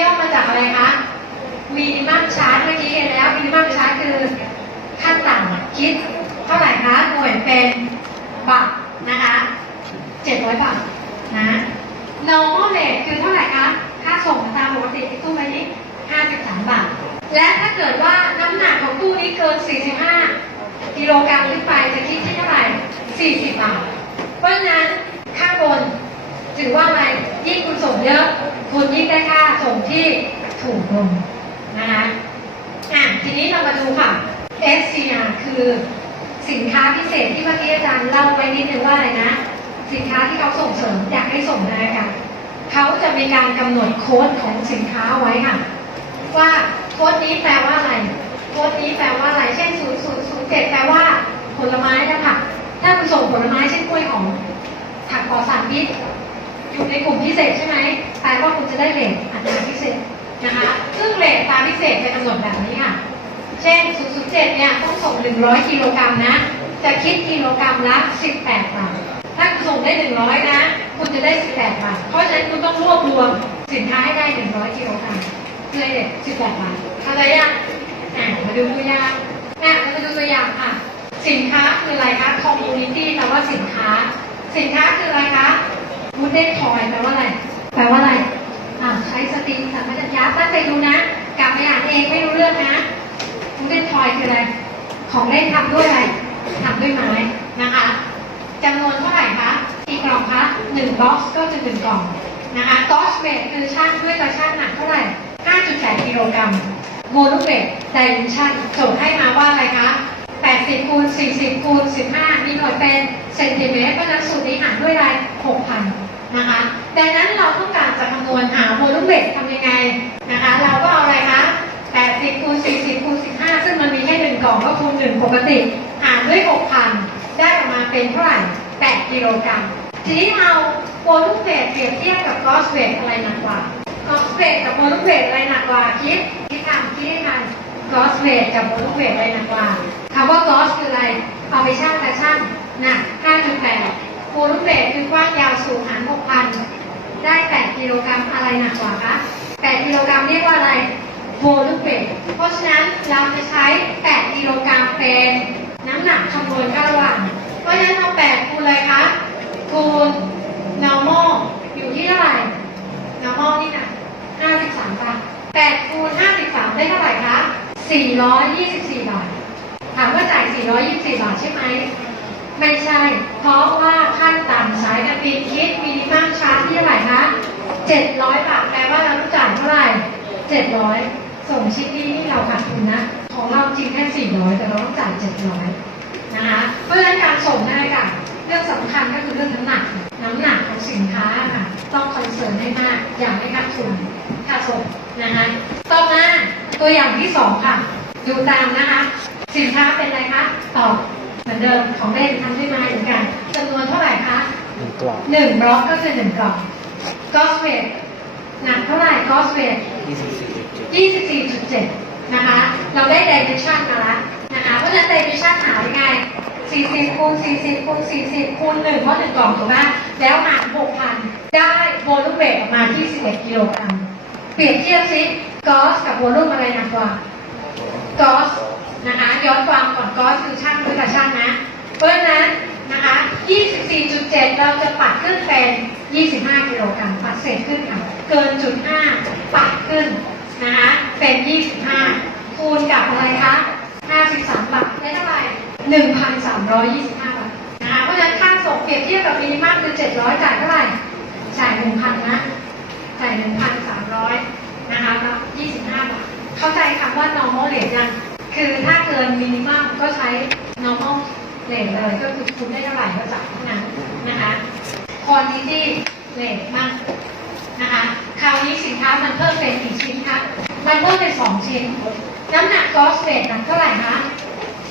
ย่อมาจากอะไรคะมีนิมัมชาร์จเมื่อกี้เห็นแล้วมีนิมัมชาร์จคือขั้นต่ำคิดเท่าไหร่คะหน่วยเป็นบาทนะคะ700บาทนะ normal rate คือเท่าไหร่คะค่าส่งตามปกติที่ตู้ใบนี้53บาท และถ้าเกิดว่าน้ำหนักของตู้นี้เกิน45กิโลกรัมขึ้นไปจะคิดที่เท่าไหร่40บาท เพราะฉะนั้นค่าบน ถือว่าอะไรยิ่งคุณส่งเยอะ คุณยิ่งได้ค่าส่งที่ถูกลงนะคะอะทีนี้เรามาดูค่ะ SCR คือสินค้าพิเศษที่เมื่อกี้อาจารย์เล่าไว้นิดนึงว่าอะไรนะ สินค้าที่เขาส่งเสริมอยากให้ส่งอะไรกันเขาจะมีการกำหนดโค้ดของสินค้าไว้ค่ะ ว่าโค้ดนี้แปลว่าอะไร โค้ดนี้แปลว่าอะไรเช่น 0007 แปลว่าผลไม้นะคะถ้าคุณส่งผลไม้เช่นกล้วยหอมผักปลอดสารพิษ อยู่ในกลุ่มพิเศษใช่ไหมแปลว่าคุณจะได้เรทอัตราพิเศษนะคะ ซึ่งเรทตราพิเศษจะกำหนดแบบนี้ค่ะ เช่น 007 เนี่ยต้องส่ง 100 กิโลกรัมนะ จะคิดกิโลกรัมละ 18 บาท ถ้าคุณส่งได้ 100 นะ คุณจะได้ 18 บาท เพราะฉะนั้นคุณต้องรวบรวมสินค้าให้ได้ 100 กิโลกรัมเพื่อให้ได้18 บาทเข้าใจยังอะมาดูตัวอย่างอะเรามาดูตัวอย่างค่ะ สินค้าคืออะไรคะ community แปลว่าสินค้า สินค้าคืออะไรคะ เด้นทอยแปลว่าอะไร แปลว่าอะไร อ่าใช้สติสัมปชัญญะตั้งใจดูนะ กลับไปอ่านเองไม่รู้เรื่องนะมูดเด้นทอยคืออะไร ของเล่นทำด้วยอะไรทำด้วยไม้นะคะจำนวนเท่าไหร่คะกี่กล่องคะหนึ่งบ็อกซ์ก็จะหนึ่งกล่องนะคะกอสเวทคือช่างด้วยกระช่างหนักเท่าไหร่5.8กิโลกรัมโมลูเวทไดเมนชั่นโจทย์ให้มาว่าอะไรคะ80คูณ40คูณ15 มีหน่วยเป็นเซนติเมตรเพราะฉะนั้นสูตรนี้หารด้วยอะไร6,000 นะคะดังนั้นเราต้องการจะคำนวณหาโวลูมเวททำยังไงนะคะ เราก็เอาอะไรคะ80คูณ40คูณ15 ซึ่งมันมีแค่หนึ่งกล่องก็คูณ1ปกติหารด้วย 6,000 ได้ออกมาเป็นเท่าไหร่ 8 กิโลกรัมทีนี้เอาโวลูมเวทเปรียบเทียบกับกอสเวทอะไรหนักกว่ากอสเวทกับโวลูมเวทอะไรหนักกว่าคิดคิดทำคิดทันกอสเวทกับโวลูมเวทอะไรหนักกว่าคำว่ากอสคืออะไรเอาไปชั่งแต่ชั่งหนัก5.8โวลูมเวทคือกว้างยาวสูงหาร6,000ได้ 8 กิโลกรัมอะไรหนักกว่าคะ 8 กิโลกรัมเรียกว่าอะไรโวลูเวทเพราะฉะนั้นเราจะใช้ 8 กิโลกรัมเป็นน้ำหนักคำนวณก็ระหว่างเพราะฉะนั้นเอา 8 คูณเลยคะ คูณ normal อยู่ที่เท่าไหร่ normal นี่นะ53 บาท 8 คูณ 53 ได้เท่าไหร่คะ 424 บาท ถามว่าจ่าย 424 บาทใช่ไหม ไม่ใช่ เพราะว่าขั้นต่ำสายการบินคิดมินิมัมชาร์จที่เท่าไหร่คะ700 บาทแปลว่าเราต้องจ่ายเท่าไหร่ 700 ส่งชิ้นนี้ที่เราขาดทุนนะ ของเราจริงแค่ 400 แต่เราต้องจ่าย 700 นะคะ เพราะฉะนั้นการส่งได้ค่ะ เรื่องสำคัญก็คือเรื่องน้ำหนัก น้ำหนักของสินค้าค่ะ ต้องคอนเซิร์นให้มาก อย่าให้ขาดทุนค่าส่งนะคะต่อมาตัวอย่างที่สองค่ะ ดูตามนะคะ สินค้าเป็นอะไรคะ ตอบ เหมือนเดิมของเล่นทำด้วยไม้เหมือนกันจำนวนเท่าไหร่คะหนึ่งกล่องหนึ่งบล็อกก็คือหนึ่งกล่องกอสเวทหนักเท่าไหร่กอสเวทยี่สิบสี่จุดเจ็ด24.7นะคะ เราได้ dimension มาแล้วนะคะเพราะฉะนั้น dimension หายังไง40คูณ40คูณ40คูณ1เพราะ1กล่องถูกไหมแล้วหาร6,000ได้โวลูมเวทออกมาที่11กิโลกรัมเปรียบเทียบซิกอสกับโวลูมอะไรหนักกว่ากอส นะคะย้อนความก่อนกอสคือช่างด้วยกับช่างนะ เพราะฉะนั้นนะคะ 24.7 เราจะปัดขึ้นเป็น 25 กิโลกรัมปัดเศษขึ้นค่ะ เกินจุด 5 ปัดขึ้นนะคะเป็น 25 คูณกับอะไรคะ 53 บาทได้เท่าไหร่1,325 บาทนะคะ เพราะฉะนั้นค่าส่งเปรียบเทียบกับมินิมัมคือ 700 จ่ายเท่าไหร่ จ่าย 1,000 นะ จ่าย 1,300 นะคะแล้ว25 บาท เข้าใจคำว่า normal rate ยัง คือถ้าเกินมินิมัมก็ใช้ normal เลทเลยก็คือคุณได้เท่าไหร่ก็จ่ายเท่านั้นนะคะ quantity เลทมากนะคะคราวนี้สินค้ามันเพิ่มเป็นกี่ชิ้นคะมันเพิ่มเป็นสองชิ้น น้ำหนักกอสเวทนั้นเท่าไหร่คะ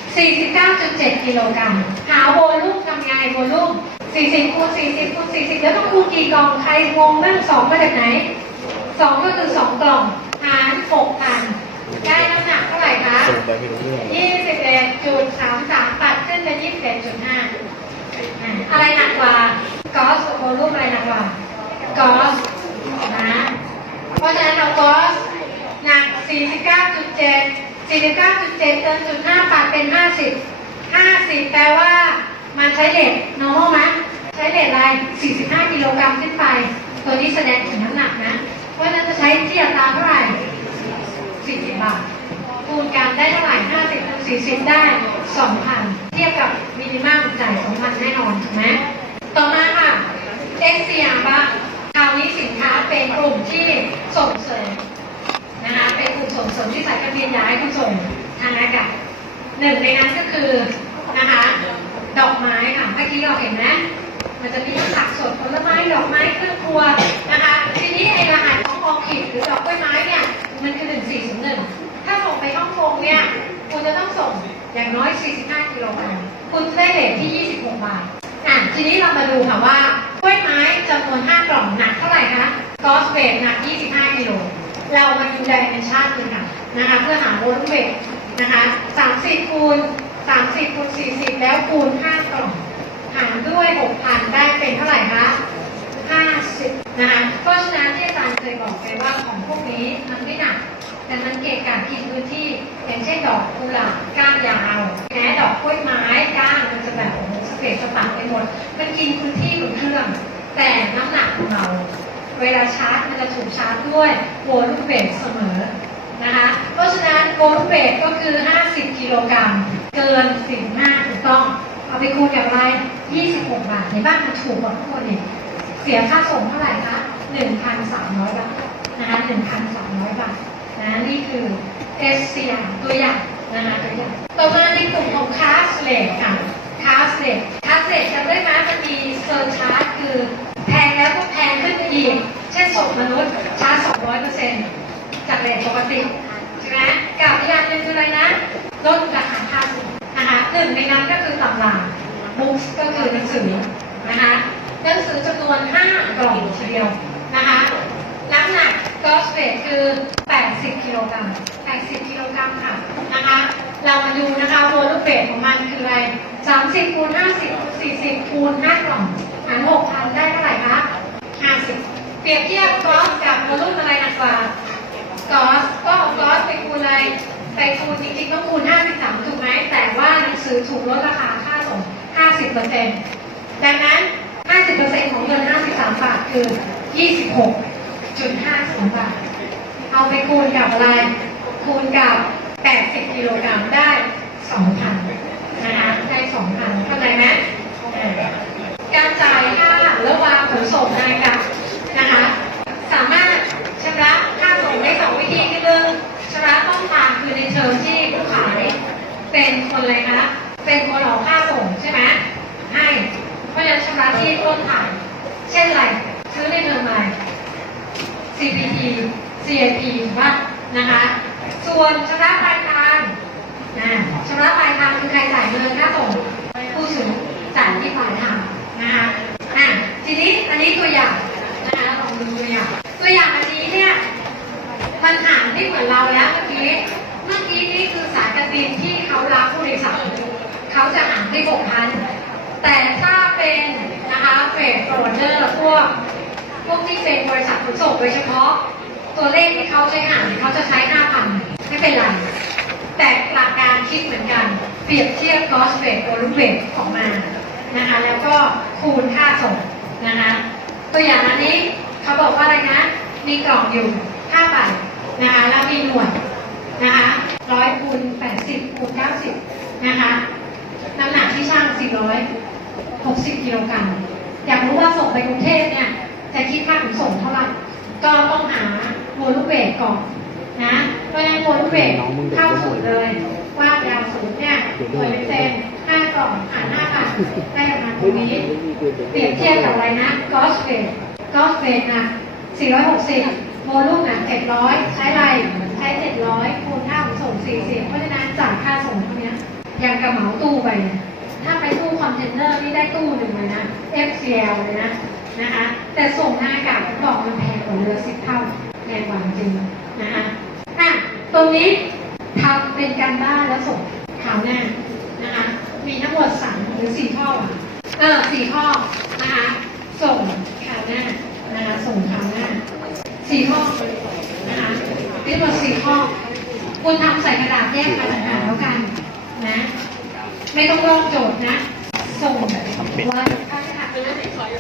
49.7กิโลกรัมหาโวลูมทำไงโวลูม40คูณ40คูณ40แล้วต้องคูณกี่กล่องใครงงบ้างสองมาจากไหนสองก็คือสองกล่องหาร6 0 0 0 ไปไม่รู้เรื่องยี่สิบเอ็ดจุดสามสามตัดขึ้นเป็นยี่สิบเอ็ดจุดห้าอะไรหนักกว่ากอสโอลูปอะไรหนักกว่ากอสนะเพราะฉะนั้นเรากอสหนักสี่สิบเก้าจุดเจ็ดสี่สิบเก้าจุดเจ็ดเติมจุดห้าปัดเป็นห้าสิบห้าสิบแปลว่ามันใช้เหลทโนโมไหมใช้เหล็กอะไรสี่สิบห้ากิโลกรัมขึ้นไป ตัวนี้แสดงถึงน้ำหนักนะ เพราะฉะนั้นจะใช้เที่ยบตาเท่าไหร่สี่สิบบาท คูณกันได้เท่าไหร่50คูณ40ได้2,000เทียบกับมินิมัมจ่าย2,000แน่นอนถูกไหมต่อมาค่ะ XCR บ้างคราวนี้สินค้าเป็นกลุ่มที่ส่งเสริมนะคะเป็นกลุ่มส่งเสริมที่สายการบินอยากให้คุณส่งทางอากาศหนึ่งในนั้นก็คือนะคะดอกไม้ค่ะเมื่อกี้เราเห็นไหมมันจะมีผักสดผลไม้ดอกไม้เครื่องครัวนะคะทีนี้ไอ้รหัสของออคิดหรือดอกกล้วยไม้เนี่ยมันคือ1401 ถ้าส่งไปฮ่องกงเนี่ย คุณจะต้องส่งอย่างน้อย 45 กิโลกรัมคุณได้เลทที่ 26 บาท อะ ทีนี้เรามาดูค่ะว่ากล้วยไม้จำนวน 5 กล่องหนักเท่าไหร่คะกอสเวทหนัก 25 กิโล เรามาดูไดเมนชันกันค่ะนะคะ เพื่อหาโวลูมเวทนะคะ 30 คูณ 30 คูณ 40 แล้วคูณ 5 กล่อง หารด้วย 6,000 ได้เป็นเท่าไหร่คะ50นะคะ เพราะฉะนั้นที่อาจารย์เคยบอกไปว่าของพวกนี้มันไม่หนัก แต่มันเกะกะกินพื้นที่ อย่างเช่นดอกกุหลาบก้านยาวแม้ดอกกล้วยไม้ก้านมันจะแบบโอ้โหสเปซสปังไปหมด มันกินพื้นที่บนเครื่อง แต่น้ำหนักของเรา เวลาชาร์จมันจะถูกชาร์จด้วยโวลูเบสเสมอนะคะเพราะฉะนั้นโวลูเบสก็คือ 50 กิโลกรัม เกิน45ถูกต้อง เอาไปคูณกับอะไร 26 บาท ในบ้านมันถูกกว่าทุกคนอีกเสียค่าส่งเท่าไหร่คะ1,300 บาทนะคะ1,300 นะ นี่คือเอสเซียตัวอย่างนะคะตัวอย่างต่อมาในกลุ่มของคาสเลตค่ะคาสเลตคาสเลตจำได้ไหมมันมีเซอร์ชาร์จคือแพงแล้วก็แพงขึ้นไปอีก เช่นส่งมนุษย์ชาร์จ200%จากเรทปกติใช่ไหมกับอีกอย่างหนึงคืออะไรนะลดราคาค่าส่งนะคะหนึ่งในนั้นก็คือตำราบุ๊กก็คือหนังสือนะคะหนังสือจำนวน5กล่องทีเดียวนะคะน้ำหนักกอสเวทคือ 80กิโลกรัม80กิโลกรัมค่ะนะคะ เรามาดูนะคะโวลูเวทของมันคืออะไร 30คูณ50คูณ40คูณ5กล่องหาร6,000ได้เท่าไหร่คะ50 เปรียบเทียบกอสกับโวลูมอะไรหนักกว่ากอสก็เอากอสไปคูณอะไรไปคูณจริงๆต้องคูณ53ถูกไหมแต่ว่าหนังสือถูกลดราคาค่าส่ง 50%ดังนั้น 50%ของเงิน53บาทคือ 26.50 บาท เอาไปคูณกับอะไร คูณกับ 80 กิโลกรัมได้ 2,000 นะคะ ได้ 2,000 เข้าใจไหมการจ่ายค่าระหว่างขนส่งนายกับนะคะ สามารถชำระค่าส่งได้สองวิธีคือหนึ่งชำระต้นทางคือในเชิงที่ผู้ขายเป็นคนอะไรคะ เป็นคนออกค่าส่งใช่ไหมให้ เพราะฉะนั้นชำระที่ต้นทาง เช่นอะไร ซื้อในเทอมอะไร CPT CIP ถูกปะนะคะ ส่วนชำระปลายทางนะชำระปลายทางคือใครจ่ายเงินค่าส่งผู้ซื้อจ่ายที่ปลายทางนะคะอะทีนี้อันนี้ตัวอย่างนะคะลองดูตัวอย่างตัวอย่างอันนี้เนี่ยมันหารไม่เหมือนเราแล้วเมื่อกี้เมื่อกี้นี่คือสายการบินที่เขารับผู้โดยสารเขาจะหารได้หกพันแต่ถ้าเป็นนะคะเฟรดโรเดอร์พวกพวกที่เป็นบริษัทขนส่งโดยเฉพาะ ตัวเลขที่เขาใช้หารเขาจะใช้5,000ไม่เป็นไร แต่หลักการคิดเหมือนกัน เปรียบเทียบ cost rate volume r a t ออกมานะคะแล้วก็คูณค่าส่งนะคะตัวอย่างอันนี้เขาบอกว่าอะไรนะ มีกล่องอยู่5ใบนะคะแล้วมีหน่วยนะคะ100คูณ80คูณ90นะคะน้ำหนักที่ช่าง460กิโลกรัมอยากรู้ว่าส่งไปกรุงเทพเนี่ยจะคิดค่าขนส่งเท่าไหร่ก็ต้องหา วลูมเวทก่อนนะเพราะฉะนั้นโวลูมเวทเข้าสูตรเลย ว่ายาวสูตรเนี่ยหน่วยเป็นเซนห้ากล่องหารห้าพันได้ออกมาตรงนี้ เปรียบเทียบกับอะไรนะกอสเวทกอสเวทนะ460โวลูมอะ700 ใช้อะไรใช้ 700คูณค่าขนส่ง40 เพราะฉะนั้นจ่ายค่าส่งเท่านี้ยังกระเหมาตู้ไปเนี่ยถ้าไปตู้คอนเทนเนอร์นี่ได้ตู้หนึ่งเลยนะ FCL เลยนะนะคะแต่ส่งหน้าอากาศผมบอกมันแพงกว่าเรือสิบเท่า แพงกว่าจริงนะคะอะตรงนี้ทำเป็นการบ้านแล้วส่งข่าวหน้านะคะมีทั้งหมดสามหรือสี่ข้อเออสี่ข้อนะคะส่งคราวหน้านะคะส่งคราวหน้าสี่ข้อนะคะทั้งหมดสี่ข้อคุณทำใส่กระดาษแยกกันต่างๆแล้วกันนะไม่ต้องลอกโจทย์นะส่งว่าถ้าจะทำเป็นเรื่องไหนขออยู่